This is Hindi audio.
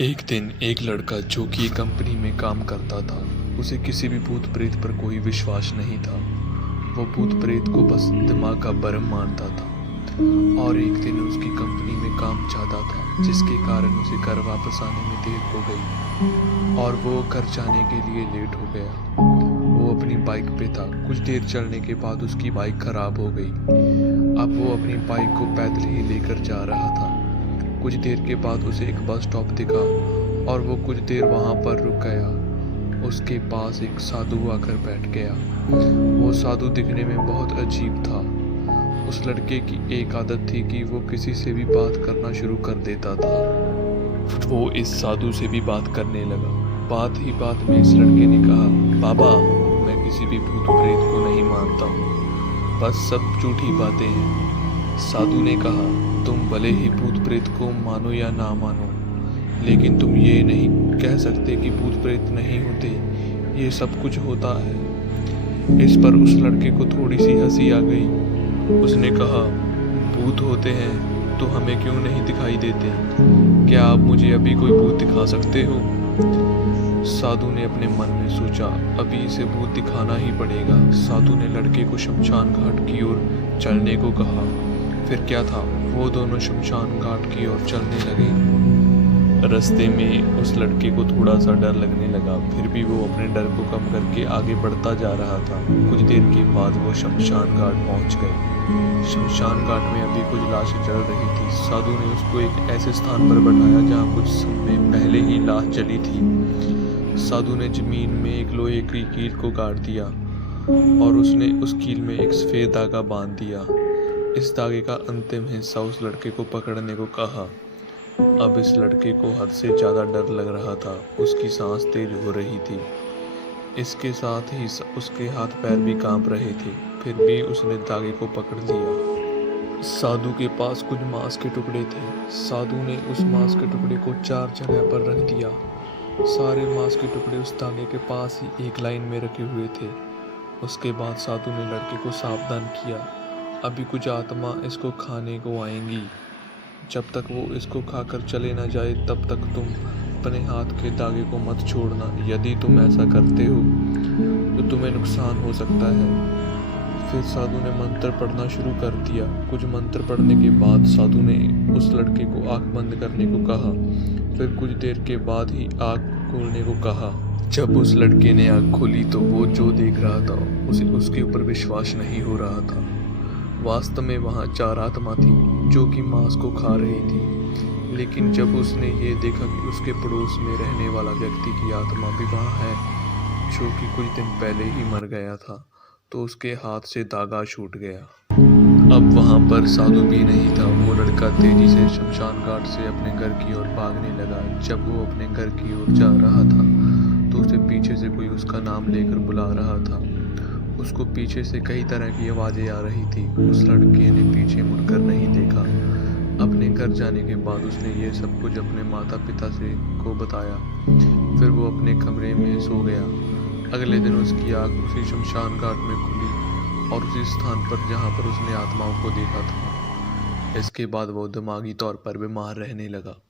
एक दिन एक लड़का जो कि एक कंपनी में काम करता था, उसे किसी भी भूत प्रेत पर कोई विश्वास नहीं था। वो भूत प्रेत को बस दिमाग का भ्रम मानता था। और एक दिन उसकी कंपनी में काम ज़्यादा था, जिसके कारण उसे घर वापस आने में देर हो गई और वो घर जाने के लिए लेट हो गया। वो अपनी बाइक पे था। कुछ देर चलने के बाद उसकी बाइक खराब हो गई। अब वो अपनी बाइक को पैदल ही लेकर जा रहा था। कुछ देर के बाद उसे एक बस स्टॉप दिखा और वो कुछ देर वहाँ पर रुक गया। उसके पास एक साधु आकर बैठ गया। वो साधु दिखने में बहुत अजीब था। उस लड़के की एक आदत थी कि वो किसी से भी बात करना शुरू कर देता था। वो इस साधु से भी बात करने लगा। बात ही बात में इस लड़के ने कहा, बाबा, मैं किसी भी भूत प्रेत को नहीं मानता हूँ, बस सब झूठी बातें हैं। साधु ने कहा, तुम भले ही भूत प्रेत को मानो या ना मानो, लेकिन तुम ये नहीं कह सकते कि भूत प्रेत नहीं होते। ये सब कुछ होता है। इस पर उस लड़के को थोड़ी सी हंसी आ गई। उसने कहा, भूत होते हैं तो हमें क्यों नहीं दिखाई देते? क्या आप मुझे अभी कोई भूत दिखा सकते हो? साधु ने अपने मन में सोचा, अभी इसे भूत दिखाना ही पड़ेगा। साधु ने लड़के को शमशान घाट की ओर चलने को कहा। फिर क्या था, वो दोनों शमशान घाट की ओर चलने लगे। रास्ते में उस लड़के को थोड़ा सा डर लगने लगा, फिर भी वो अपने डर को कम करके आगे बढ़ता जा रहा था। कुछ देर के बाद वो शमशान घाट पहुंच गए। शमशान घाट में अभी कुछ लाशें जल रही थी। साधु ने उसको एक ऐसे स्थान पर बैठाया जहाँ कुछ समय पहले ही लाश जली थी। साधु ने जमीन में एक लोहे की कील को गाड़ दिया और उसने उस कील में एक सफेद धागा बांध दिया। इस धागे का अंतिम हिस्सा उस लड़के को पकड़ने को कहा। अब इस लड़के को हद से ज़्यादा डर लग रहा था। उसकी सांस तेज हो रही थी। इसके साथ ही उसके हाथ पैर भी कांप रहे थे। फिर भी उसने धागे को पकड़ लिया। साधु के पास कुछ मांस के टुकड़े थे। साधु ने उस मांस के टुकड़े को 4 जगह पर रख दिया। सारे मांस के टुकड़े उस धागे के पास ही एक लाइन में रखे हुए थे। उसके बाद साधु ने लड़के को सावधान किया, अभी कुछ आत्मा इसको खाने को आएंगी। जब तक वो इसको खाकर चले ना जाए तब तक तुम अपने हाथ के धागे को मत छोड़ना। यदि तुम ऐसा करते हो तो तुम्हें नुकसान हो सकता है। फिर साधु ने मंत्र पढ़ना शुरू कर दिया। कुछ मंत्र पढ़ने के बाद साधु ने उस लड़के को आंख बंद करने को कहा। फिर कुछ देर के बाद ही आंख खोलने को कहा। जब उस लड़के ने आंख खोली तो वो जो देख रहा था उसे उसके ऊपर विश्वास नहीं हो रहा था। वास्तव में वहाँ 4 आत्मा थी जो कि मांस को खा रही थी। लेकिन जब उसने ये देखा कि उसके पड़ोस में रहने वाला व्यक्ति की आत्मा भी वहाँ है, जो कि कुछ दिन पहले ही मर गया था, तो उसके हाथ से धागा छूट गया। अब वहाँ पर साधु भी नहीं था। वो लड़का तेजी से शमशान घाट से अपने घर की ओर भागने लगा। जब वो अपने घर की ओर जा रहा था तो उसे पीछे से कोई उसका नाम लेकर बुला रहा था। उसको पीछे से कई तरह की आवाज़ें आ रही थी। उस लड़के ने पीछे मुड़कर नहीं देखा। अपने घर जाने के बाद उसने ये सब कुछ अपने माता पिता को बताया। फिर वो अपने कमरे में सो गया। अगले दिन उसकी आँख उसी शमशान घाट में खुली और उसी स्थान पर जहाँ पर उसने आत्माओं को देखा था। इसके बाद वो दिमागी तौर पर बीमार रहने लगा।